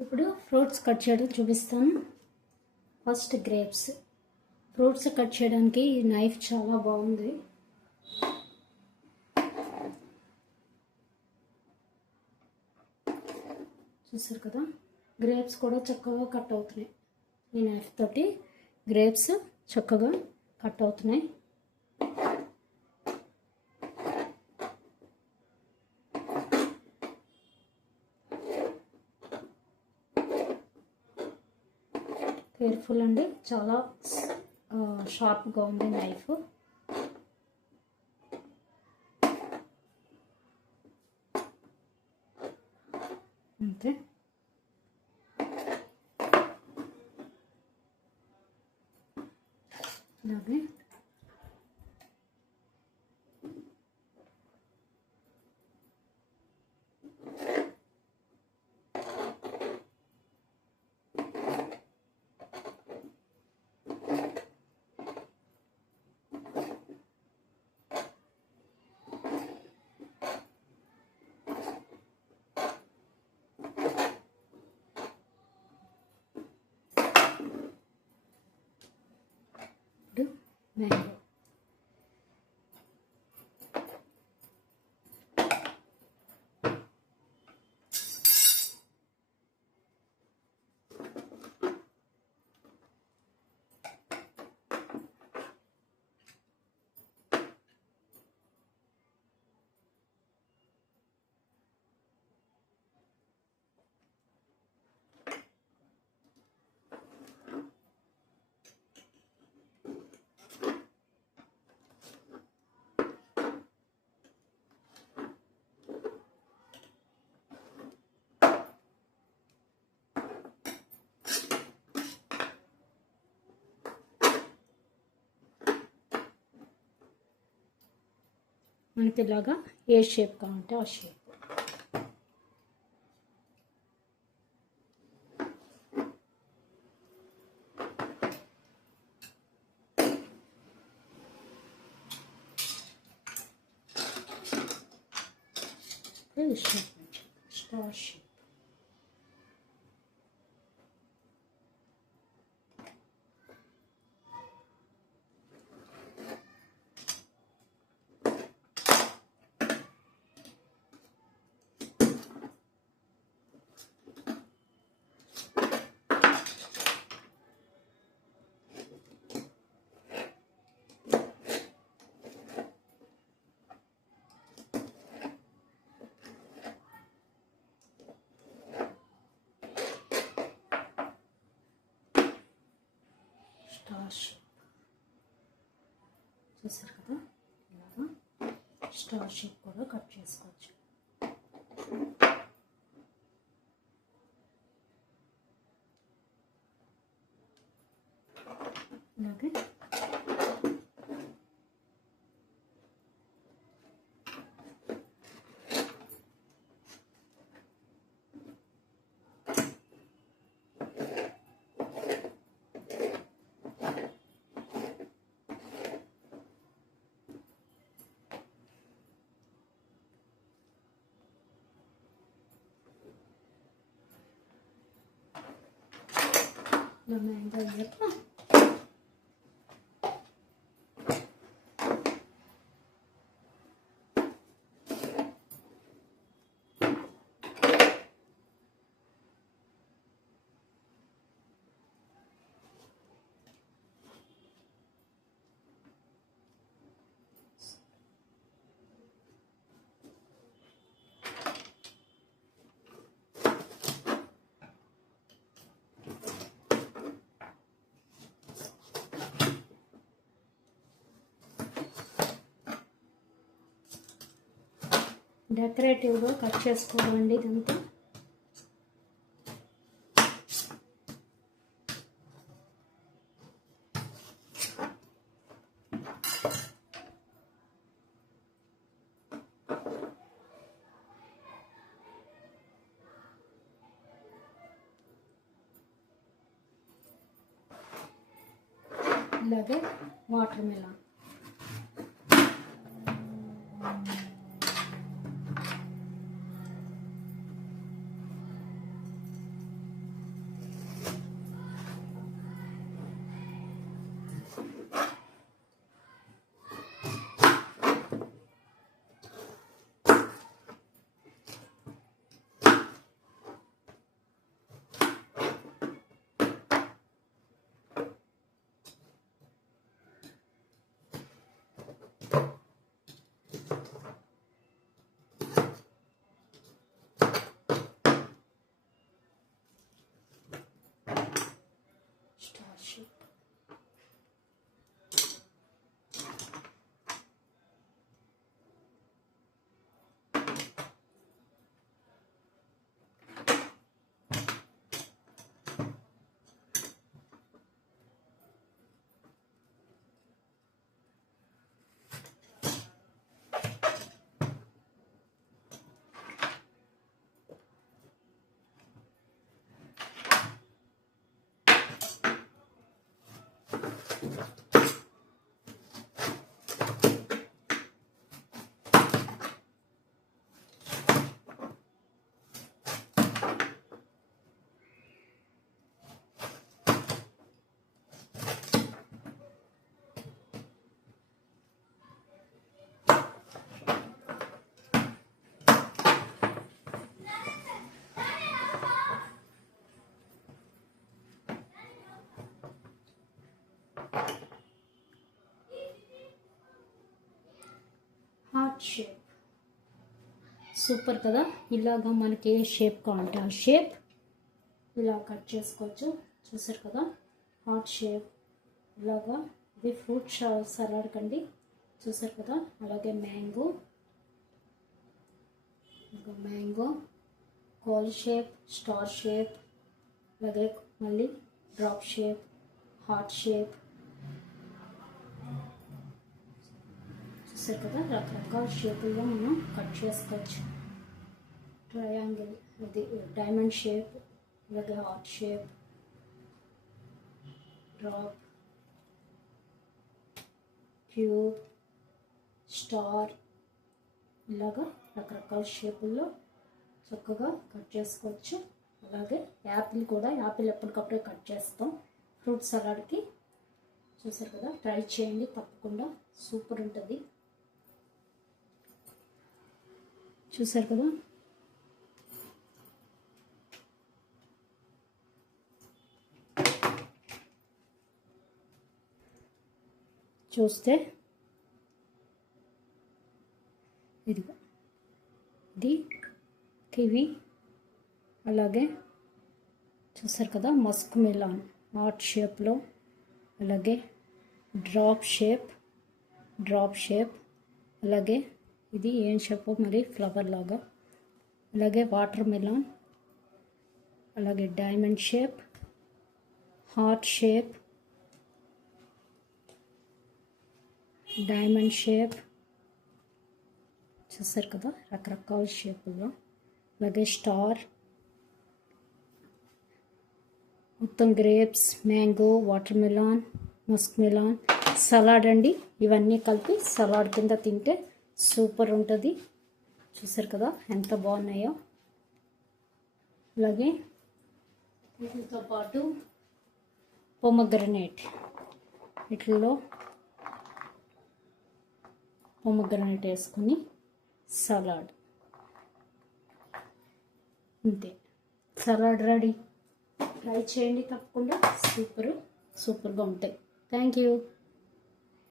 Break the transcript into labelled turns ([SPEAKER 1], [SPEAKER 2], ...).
[SPEAKER 1] ఇప్పుడు fruits cut చేయడం చూపిస్తాను. First grapes. ఫ్రూట్స్ కట్ చేయడానికి ఈ నైఫ్ చాలా బాగుంది. చూసారు కదా? గ్రేప్స్ కూడా చక్కగా కట్ అవుతున్నాయి. ఈ నైఫ్ తోటి గ్రేప్స్ చక్కగా కట్ అవుతున్నాయి. కేర్ఫుల్ అండి. చాలా షార్ప్గా ఉంది నైఫ్ అంతే. అలాగే ఇప్పుడు మ్యాంగో మనకి ఇలాగా ఏ షేప్ కావాలంటే ఆ షేప్ ఈ shape star shape star shape చూసారు కదా? ఇలాగా స్టార్ షేప్ కూడా కట్ చేసుకోవచ్చు ఇలాగే ఇలా మ్యాంగో అయ్యాక డెకరేటివ్గా కట్ చేసుకోవాలండి ఇదంతా. ఇలాగే వాటర్ మిలన్. షేప్ సూపర్ కదా? ఇలాగా మనకి ఏ షేప్ కావాలంటే ఆ షేప్ ఇలా కట్ చేసుకోవచ్చు. చూసారు కదా? హార్ట్ షేప్ ఇలాగా ఇది ఫ్రూట్ సలాడ్ కండి. చూసారు కదా? అలాగే మ్యాంగో ఇంకా mango coal shape star shape అలాగే మళ్ళీ డ్రాప్ షేప్ హార్ట్ షేప్ చూసారు కదా రకరకాల షేపుల్లో మనం కట్ చేసుకోవచ్చు. ట్రయాంగిల్ ఇది డైమండ్ షేప్ అలాగే heart shape drop cube star ఇలాగా రకరకాల షేపుల్లో చక్కగా కట్ చేసుకోవచ్చు. అలాగే యాపిల్ కూడా యాపిల్ ఎప్పటికప్పుడే కట్ చేస్తాం. ఫ్రూట్ సలాడ్కి చూసారు కదా ట్రై చేయండి తప్పకుండా సూపర్ ఉంటుంది. చూసారు కదా? చూస్తే ఇదిగో ఇది కివి అలాగే చూసారు కదా మస్క్ మిలాన్ హార్ట్ షేప్లో అలాగే డ్రాప్ షేప్ డ్రాప్ షేప్ అలాగే ఇది ఏం షేప్ మరి ఫ్లవర్ లాగా. అలాగే వాటర్ మెలాన్ అలాగే diamond shape heart shape diamond shape చూసారు కదా? రకరకాల షేపుల్లో అలాగే స్టార్ మొత్తం grapes mango watermelon muskmelon salad అండి. ఇవన్నీ కలిపి సలాడ్ కింద తింటే సూపర్ ఉంటుంది. చూసారు కదా ఎంత బాగున్నాయో. అలాగే వీటితో పాటు పొమగ్రనేట్ వీటిలో పొమగ్రనేట్ వేసుకొని సలాడ్. అంతే. Salad ready. ట్రై చేయండి తప్పకుండా. సూపర్. సూపర్గా ఉంటాయి. Thank you.